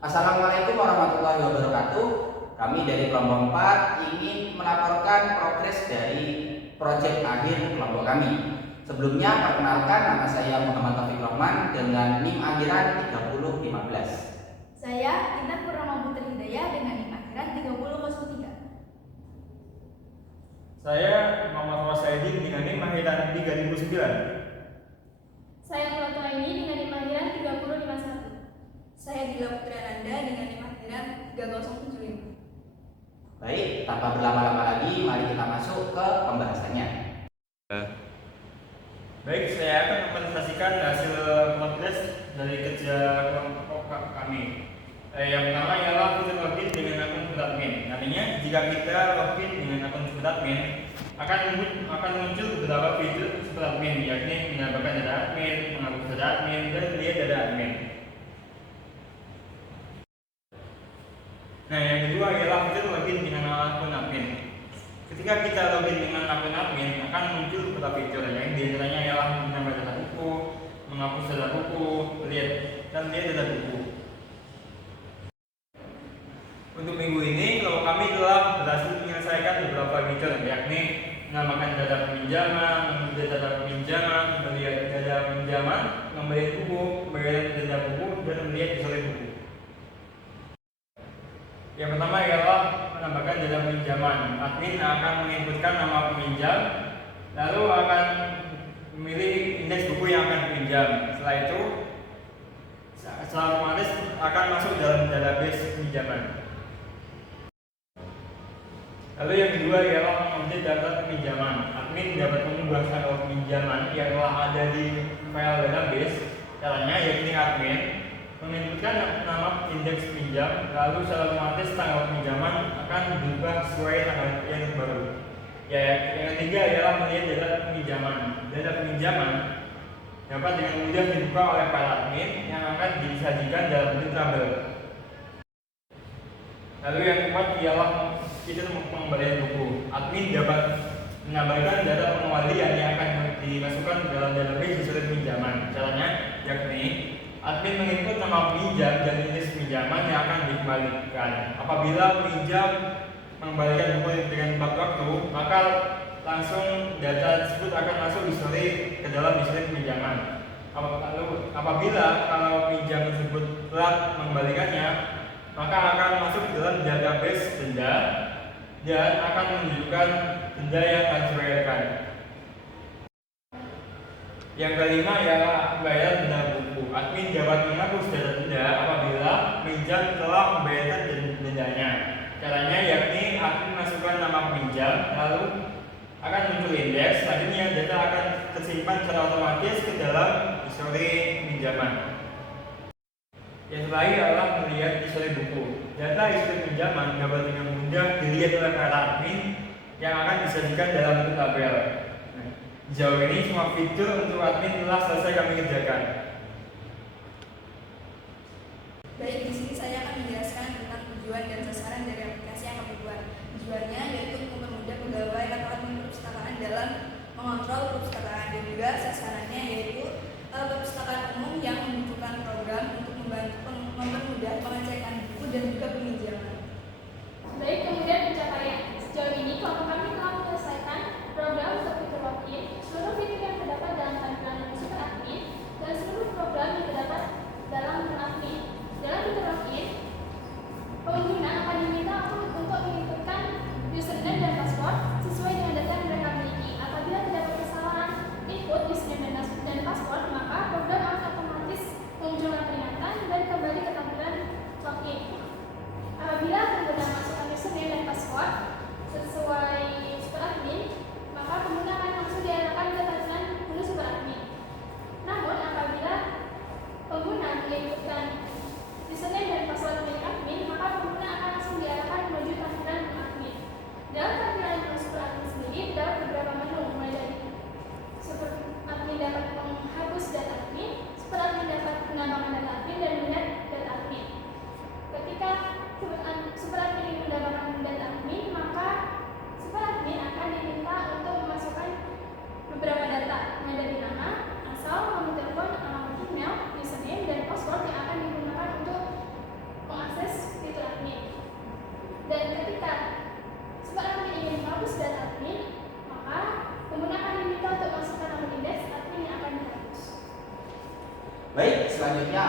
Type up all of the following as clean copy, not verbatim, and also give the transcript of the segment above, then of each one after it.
Assalamualaikum warahmatullahi wabarakatuh. Kami dari kelompok 4 ingin melaporkan progres dari proyek akhir kelompok kami. Sebelumnya perkenalkan, nama saya Muhammad Taufik Rahman dengan NIM akhiran 3015. Saya Intan Purnama Putri Hidayah dengan NIM akhiran 3003. Saya Muhammad Wasaidin dengan NIM akhiran 3009. Saya Fatua ini dengan NIM akhiran 3051. Saya Dila Putri Ananda dengan NIM akhiran 3075. Baik, tanpa berlama-lama lagi, mari kita masuk ke pembahasannya. Baik, saya akan mempresentasikan hasil progres dari kerja kelompok kami. Yang pertama ialah fitur login dengan akun admin. Nantinya jika kita login dengan akun admin, akan muncul beberapa fitur admin, yakni menambahkan data admin, menghapus data admin, dan melihat data admin. Nah, yang kedua ialah fitur login dengan akun admin. Ketika kita login dengan akun admin, akan muncul beberapa fitur, yang diantaranya ialah menambah data buku, menghapus data buku, melihat data buku. Untuk minggu ini, kelompok kami telah berhasil menyelesaikan beberapa fitur, yakni menambahkan data peminjaman, melihat data pinjaman, membayar buku, membayar data buku, dan melihat historik buku. Yang pertama ialah menambahkan data pinjaman. Admin akan menginputkan nama peminjam, lalu akan memilih indeks buku yang akan dipinjam. Setelah itu, secara otomatis akan masuk dalam database pinjaman. Lalu yang kedua ialah mengupdate data pinjaman. Admin dapat mengubah saldo pinjaman yang telah ada di file database. Caranya yakni admin menginputkan nama indeks pinjam, lalu secara otomatis tanggal pinjaman akan berubah sesuai tanggal yang baru. Yang ketiga ialah melihat data pinjaman. Data pinjaman dapat dengan mudah dibuka oleh para admin yang akan disajikan dalam bentuk tabel. Lalu yang keempat ialah fitur pengembalian buku. Admin dapat menambahkan data pengembalian yang akan dimasukkan dalam database historik pinjaman. Caranya yakni admin menginput nama peminjam dan indeks pinjaman yang akan dikembalikan. Apabila peminjam mengembalikan buku dengan tepat waktu, maka langsung data tersebut akan masuk ke dalam historik pinjaman. Lalu apabila kalau pinjam tersebut telah mengembalikannya, maka akan masuk ke dalam database denda dan akan menunjukkan denda yang akan dibayarkan. Yang kelima ialah membayar denda buku. Admin dapat menghapus data denda apabila peminjam telah membayarkan dendanya. Caranya yakni admin masukkan nama peminjam, lalu akan muncul indeks. Selanjutnya data akan tersimpan secara otomatis ke dalam histori pinjaman. Yang terakhir adalah melihat histori buku. Data histori pinjaman dapat dengan mudah dilihat oleh para admin yang akan disajikan dalam bentuk tabel. Sejauh ini semua fitur untuk admin telah selesai kami kerjakan. Baik, di sini saya akan menjelaskan tentang tujuan dan sasaran dari aplikasi yang kami buat. Tujuannya yaitu mempermudah pegawai atau admin perpustakaan dalam mengontrol perpustakaan, dan juga sasarannya yaitu perpustakaan umum yang membutuhkan program untuk mempermudah pengecekan buku dan juga peminjaman. Baik, kemudian pencapaian. Sejauh ini kelompok kami telah menyelesaikan program untuk fitur login, seluruh fitur yang terdapat dalam tampilan super admin, dan seluruh program yang terdapat dalam admin. Dalam fitur login, pengguna akan diminta untuk menginputkan username dan password sesuai dengan data yang mereka miliki. Apabila terdapat kesalahan input username dan password, maka program akan otomatis memunculkan peringatan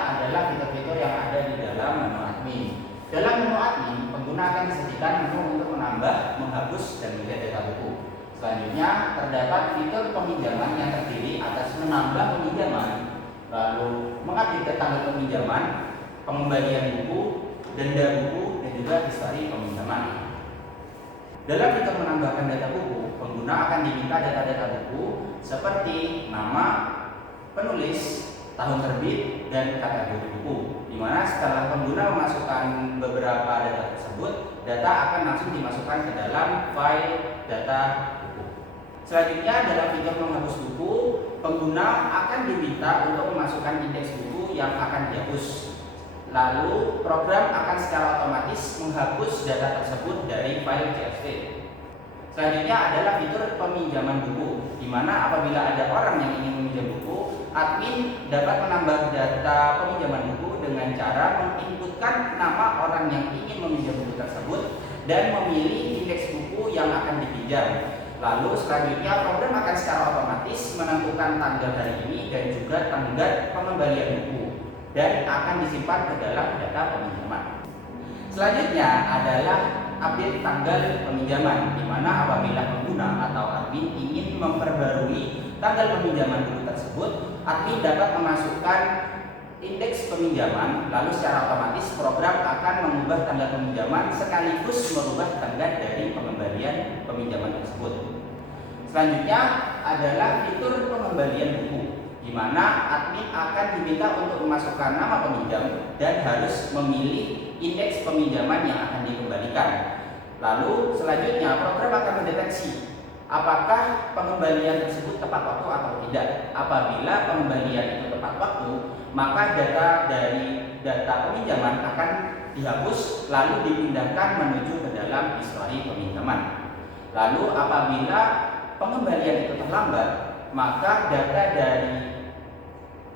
adalah fitur-fitur yang ada di dalam menu admin. Dalam menu admin, pengguna akan disajikan menu untuk menambah, menghapus, dan melihat data buku. Selanjutnya, terdapat fitur peminjaman yang terdiri atas menambah peminjaman, lalu mengupdate tanggal peminjaman, pengembalian buku, denda buku, dan juga histori peminjaman. Dalam fitur menambahkan data buku, pengguna akan diminta data-data buku seperti nama, penulis, tahun terbit, dan kategori buku. Di mana setelah pengguna memasukkan beberapa data tersebut, data akan langsung dimasukkan ke dalam file data buku. Selanjutnya, dalam fitur menghapus buku, pengguna akan diminta untuk memasukkan indeks buku yang akan dihapus. Lalu, program akan secara otomatis menghapus data tersebut dari file CSV. Selanjutnya adalah fitur peminjaman buku, di mana apabila ada orang yang ingin meminjam buku, admin dapat menambah data peminjaman buku dengan cara menginputkan nama orang yang ingin meminjam buku tersebut dan memilih indeks buku yang akan dipinjam. Lalu selanjutnya program akan secara otomatis menentukan tanggal hari ini dan juga tenggat pengembalian buku dan akan disimpan ke dalam data peminjaman. Selanjutnya adalah update tanggal peminjaman, di mana apabila pengguna atau admin ingin memperbarui tanggal peminjaman buku tersebut, admin dapat memasukkan indeks peminjaman, lalu secara otomatis program akan mengubah tanggal peminjaman sekaligus merubah tenggat dari pengembalian peminjaman tersebut. Selanjutnya adalah fitur pengembalian buku, di mana admin akan diminta untuk memasukkan nama peminjam dan harus memilih indeks peminjaman yang akan dikembalikan. Lalu selanjutnya program akan mendeteksi apakah pengembalian tersebut tepat waktu atau tidak. Apabila pengembalian itu tepat waktu, maka data dari data peminjaman akan dihapus lalu dipindahkan menuju ke dalam histori peminjaman. Lalu apabila pengembalian itu terlambat, maka data dari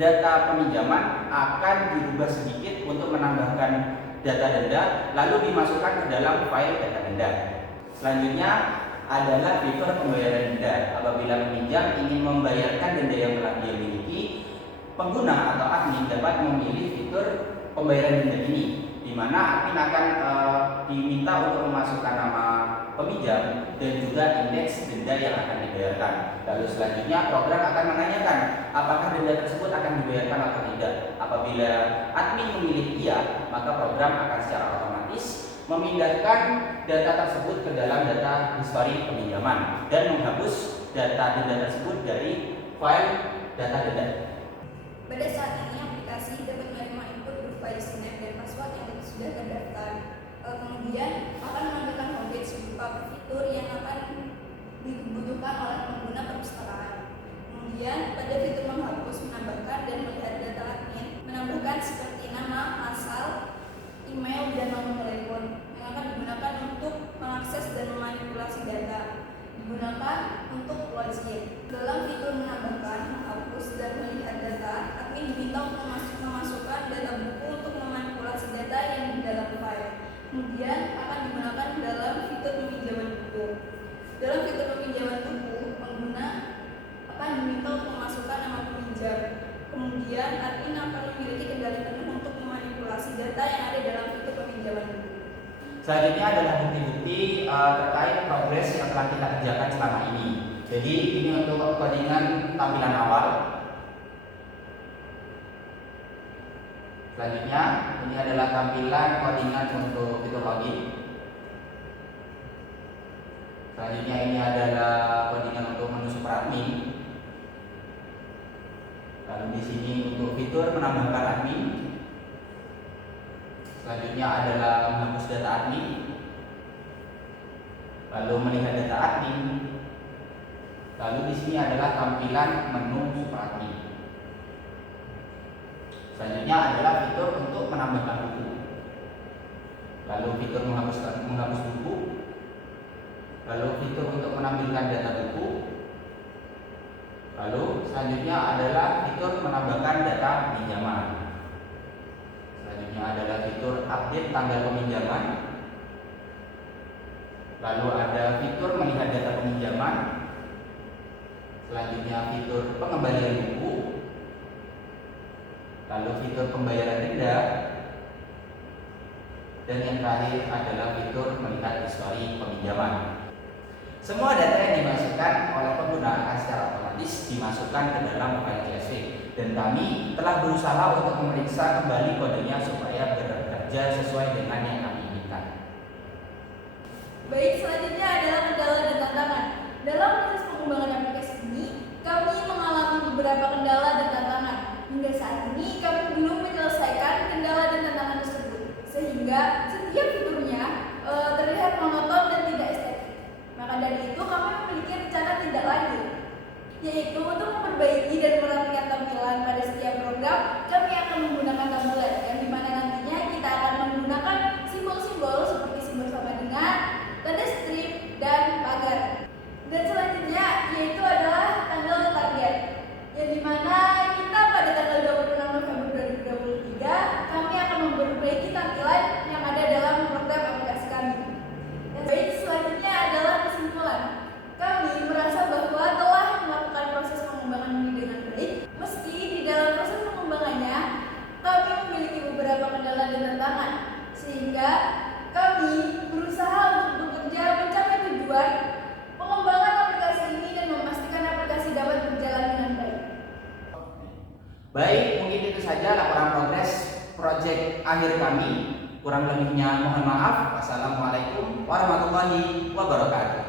data peminjaman akan dirubah sedikit untuk menambahkan data denda lalu dimasukkan ke dalam file data denda. Selanjutnya adalah fitur pembayaran denda. Apabila peminjam ingin membayarkan denda yang telah dia miliki, pengguna atau admin dapat memilih fitur pembayaran denda ini, di mana admin akan diminta untuk memasukkan nama peminjam dan juga indeks denda yang akan dibayarkan. Lalu selanjutnya program akan menanyakan apakah denda tersebut akan dibayarkan atau tidak. Apabila admin memilih iya, maka program akan secara otomatis memindahkan data tersebut ke dalam data histori peminjaman dan menghapus data denda tersebut dari file data denda. Pada saat ini aplikasi dapat menerima input berupa username dan password yang sudah terdaftar. Kemudian akan menampilkan homepage berupa fitur yang akan dibutuhkan oleh pengguna perpustakaan. Kemudian pada fitur menghapus, menambahkan dan melihat data admin, menambahkan seperti nama, asal, email, dan nomor telepon yang akan digunakan untuk mengakses dan memanipulasi data. Digunakan untuk login. Dalam fitur menambahkan, menghapus, dan melihat data, admin diminta untuk memasukkan data buku untuk memanipulasi data yang di dalam file. Kemudian akan digunakan dalam fitur peminjaman buku. Dalam fitur peminjaman buku, pengguna akan diminta untuk memasukkan nama peminjam. Kemudian admin akan memiliki kendali penuh untuk memanipulasi data yang ada dalam fitur peminjaman buku. Selanjutnya adalah bukti-bukti terkait progres yang telah kita kerjakan selama ini. Jadi ini untuk codingan tampilan awal. Selanjutnya ini adalah tampilan codingan untuk fitur login. Selanjutnya ini adalah codingan untuk menu super admin. Lalu di sini untuk fitur menambahkan admin. Selanjutnya adalah menghapus data admin. Lalu melihat data admin. Lalu di sini adalah tampilan menu super admin. Selanjutnya adalah fitur untuk menambahkan buku. Lalu fitur menghapus buku. Lalu fitur untuk menampilkan data buku. Lalu selanjutnya adalah fitur menambahkan data pinjaman. Selanjutnya adalah fitur update tanggal peminjaman. Lalu ada fitur melihat data peminjaman. Selanjutnya fitur pengembalian buku. lalu fitur pembayaran denda, dan yang terakhir adalah fitur melihat histori peminjaman. Semua data yang dimasukkan oleh pengguna akan secara otomatis dimasukkan ke dalam file CSV, dan kami telah berusaha untuk memeriksa kembali kodenya supaya bekerja sesuai dengan yang kami inginkan. Baik, selanjutnya adalah kendala dan tantangan. Dalam proses pengembangan aplikasi ini, kami mengalami beberapa kendala dan tantangan. Hingga saat ini, kami belum menyelesaikan kendala dan tantangan tersebut, sehingga setiap fiturnya terlihat monoton dan tidak estetik. Maka dari itu, kami memiliki rencana tindak lanjut, yaitu untuk memperbaiki dan merapikan tampilan pada setiap program. Kami akan menggunakan tablet, yang dimana nantinya kita akan menggunakan simbol-simbol seperti simbol sama dengan, tanda strip, dan pagar. Dan selanjutnya yaitu adalah tanggal target, yang dimana kita pada tanggal 26 November 2023 kami akan memperbaiki tampilan yang ada dalam program aplikasi kami. Dan baik, selanjutnya adalah kesimpulan. Kami merasa bahwa telah melakukan proses pengembangan ini dengan baik, meski di dalam proses pengembangannya kami memiliki beberapa kendala dan tantangan, sehingga kami berusaha untuk bekerja mencapai tujuan pengembangan aplikasi ini dan memastikan aplikasi dapat berjalan dengan baik. Baik, mungkin itu saja laporan progres proyek akhir kami. Kurang lebihnya mohon maaf. Wassalamualaikum warahmatullahi wabarakatuh.